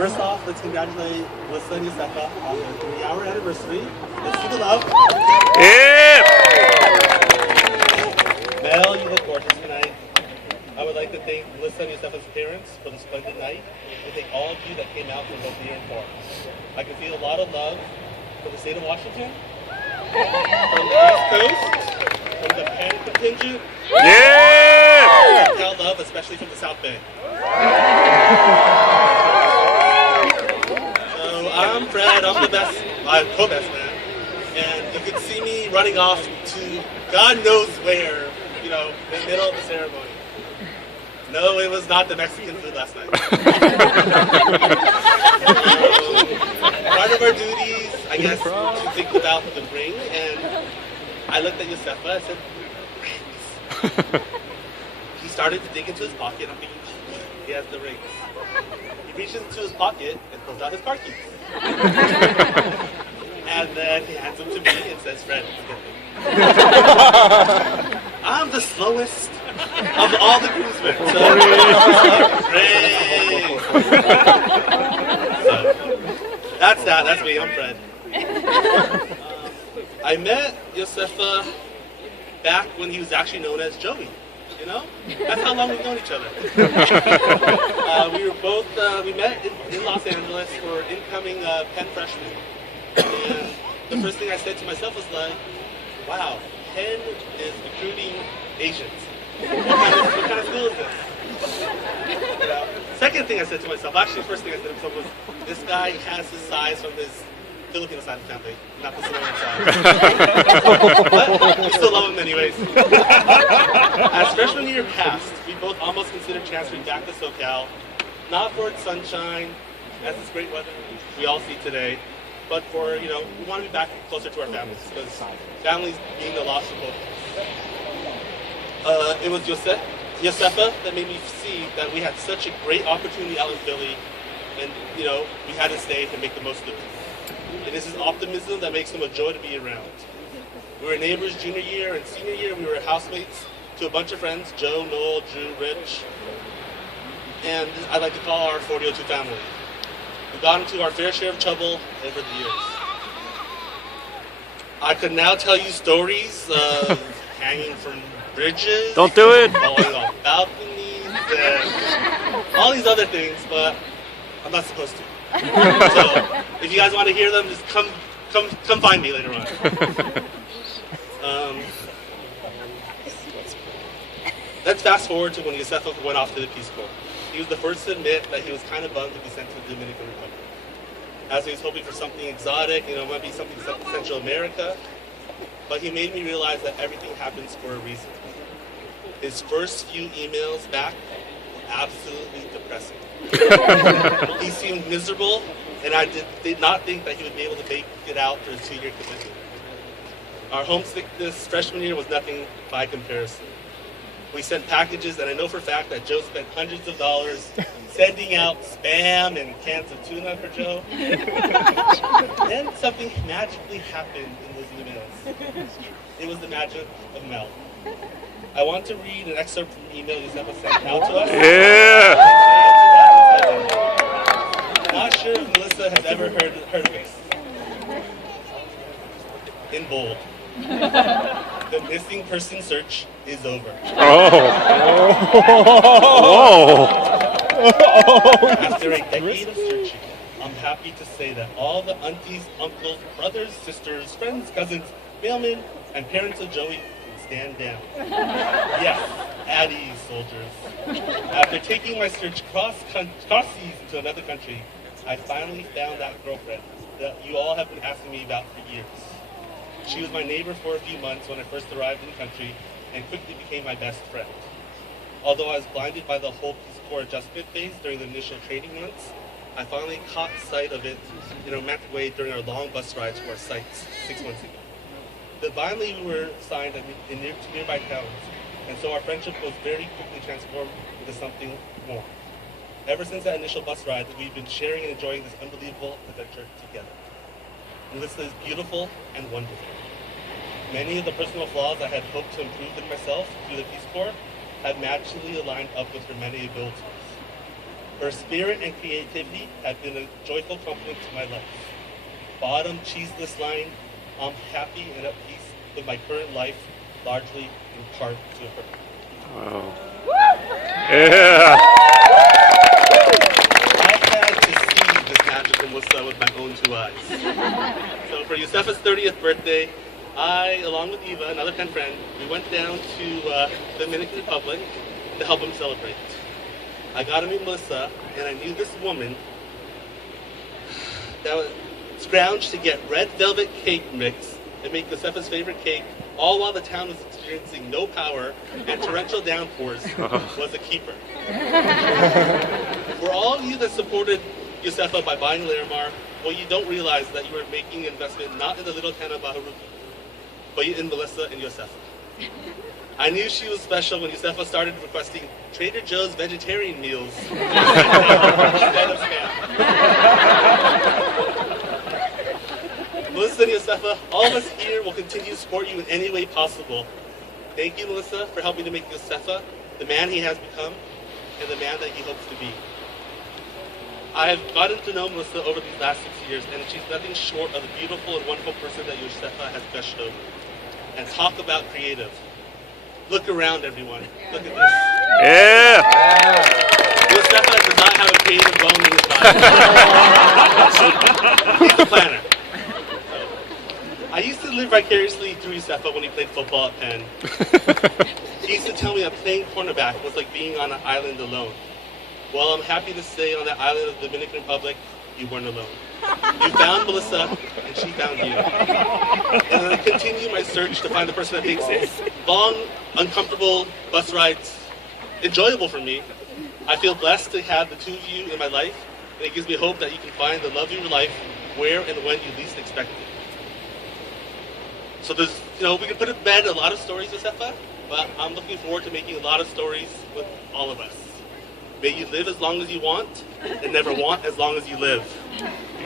First off, let's congratulate Melissa and Yosefa on their 3-hour anniversary. Let's see the love. Yeah! Mel, you look gorgeous tonight. I would like to thank Melissa and Yosefa's parents for the splendid night, and thank all of you that came out from both near and far. I can feel a lot of love from the state of Washington, from the East Coast, from the Penn contingent. Yeah! Cal love, especially from the South Bay. So I'm Fred, I'm the best, I'm co-best man, and you can see me running off to God knows where, in the middle of the ceremony. No, it was not the Mexican food last night. Part of our duties, I guess, to think about the ring, and I looked at Yosefa, I said, rings. He started to dig into his pocket, I'm thinking, he has the rings. He reaches into his pocket and pulls out his car keys. And then he hands them to me and says, Fred, I'm the slowest of all the groomsmen. So, great. So, that's me, I'm Fred. I met Yosefa back when he was actually known as Joey. That's how long we've known each other. We met in Los Angeles for incoming Penn freshmen. And the first thing I said to myself was like, wow, Penn is recruiting Asians. What kind of school is this? Second thing I said to myself, actually first thing I said to myself was, this guy has his size from his Filipino side of the family, not the Samoan side. But we still love him anyways. As freshman year passed, we both almost considered transferring back to SoCal, not for its sunshine, as this great weather we all see today, but for, we want to be back closer to our families, because families mean a lot to both of us. It was Yosefa that made me see that we had such a great opportunity out in Philly, and, we had to stay and make the most of it. And this is optimism that makes him a joy to be around. We were neighbors junior year and senior year. We were housemates to a bunch of friends, Joe, Noel, Drew, Rich, and I'd like to call our 402 family. We've gotten into our fair share of trouble over the years. I could now tell you stories of hanging from bridges, Don't do it. falling off balconies, and all these other things, but I'm not supposed to. So, if you guys want to hear them, just come find me later on. Let's fast forward to when Yosefa went off to the Peace Corps. He was the first to admit that he was kind of bummed to be sent to the Dominican Republic, as he was hoping for something exotic, might be something Central America. But he made me realize that everything happens for a reason. His first few emails back were absolutely depressing. He seemed miserable, and I did not think that he would be able to make it out for his 2-year commitment. Our homesickness freshman year was nothing by comparison. We sent packages, and I know for a fact that Joe spent hundreds of dollars sending out spam and cans of tuna for Joe. Then something magically happened in those emails. It was the magic of Mel. I want to read an excerpt from an email Yosefa sent out to us. Yeah! Not sure if Melissa has ever heard of this. In bold. The missing person search is over. After a decade of searching, I'm happy to say that all the aunties, uncles, brothers, sisters, friends, cousins, mailmen, and parents of Joey can stand down. Yes, at ease, soldiers. After taking my search cross seas into another country, I finally found that girlfriend that you all have been asking me about for years. She was my neighbor for a few months when I first arrived in the country, and quickly became my best friend. Although I was blinded by the whole Peace Corps adjustment phase during the initial training months, I finally caught sight of it in a romantic way during our long bus rides to our sites 6 months ago. Divinely, we were assigned to nearby towns, and so our friendship was very quickly transformed into something more. Ever since that initial bus ride, we've been sharing and enjoying this unbelievable adventure together. Melissa is beautiful and wonderful. Many of the personal flaws I had hoped to improve in myself through the Peace Corps have naturally aligned up with her many abilities. Her spirit and creativity have been a joyful complement to my life. Bottom cheeseless line, I'm happy and at peace with my current life, largely in part to her. Wow. Yeah. I had to see this magical Melissa with my own 2 eyes. So for Yosefa's 30th birthday, I, along with Eva, another pen friend, we went down to the Dominican Republic to help him celebrate. I got to meet Melissa, and I knew this woman that was scrounged to get red velvet cake mix and make Yosefa's favorite cake, all while the town was experiencing no power and torrential downpours, was a keeper. For all of you that supported Yosefa by buying Larimar, well, you don't realize that you were making an investment not in the little town of Baharuki, but in Melissa and Yosefa. I knew she was special when Yosefa started requesting Trader Joe's vegetarian meals instead of spam. Melissa and Yosefa, all of us here will continue to support you in any way possible. Thank you, Melissa, for helping to make Yosefa the man he has become and the man that he hopes to be. I have gotten to know Melissa over these last 6 years, and she's nothing short of the beautiful and wonderful person that Yosefa has gushed over. And talk about creative. Look around, everyone. Look at this. Yeah. Yosefa does not have a creative bone in his body. He's a planner. I used to live vicariously through Yosefa when he played football at Penn. He used to tell me that playing cornerback was like being on an island alone. Well, I'm happy to say on that island of the Dominican Republic, you weren't alone. You found Melissa, and she found you. And I continue my search to find the person that makes long, uncomfortable bus rides enjoyable for me. I feel blessed to have the 2 of you in my life, and it gives me hope that you can find the love of your life where and when you least expect it. So there's, we can put to bed a lot of stories, Yosefa, but I'm looking forward to making a lot of stories with all of us. May you live as long as you want, and never want as long as you live.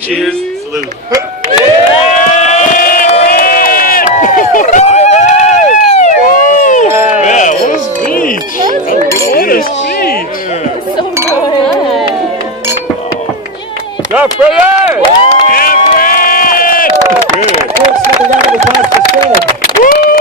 Cheers, salute. Yeah, what a speech! What a speech! So good. Go, Fred! Yeah, Fred! Good. Folks, have a round of applause for Fred. Woo!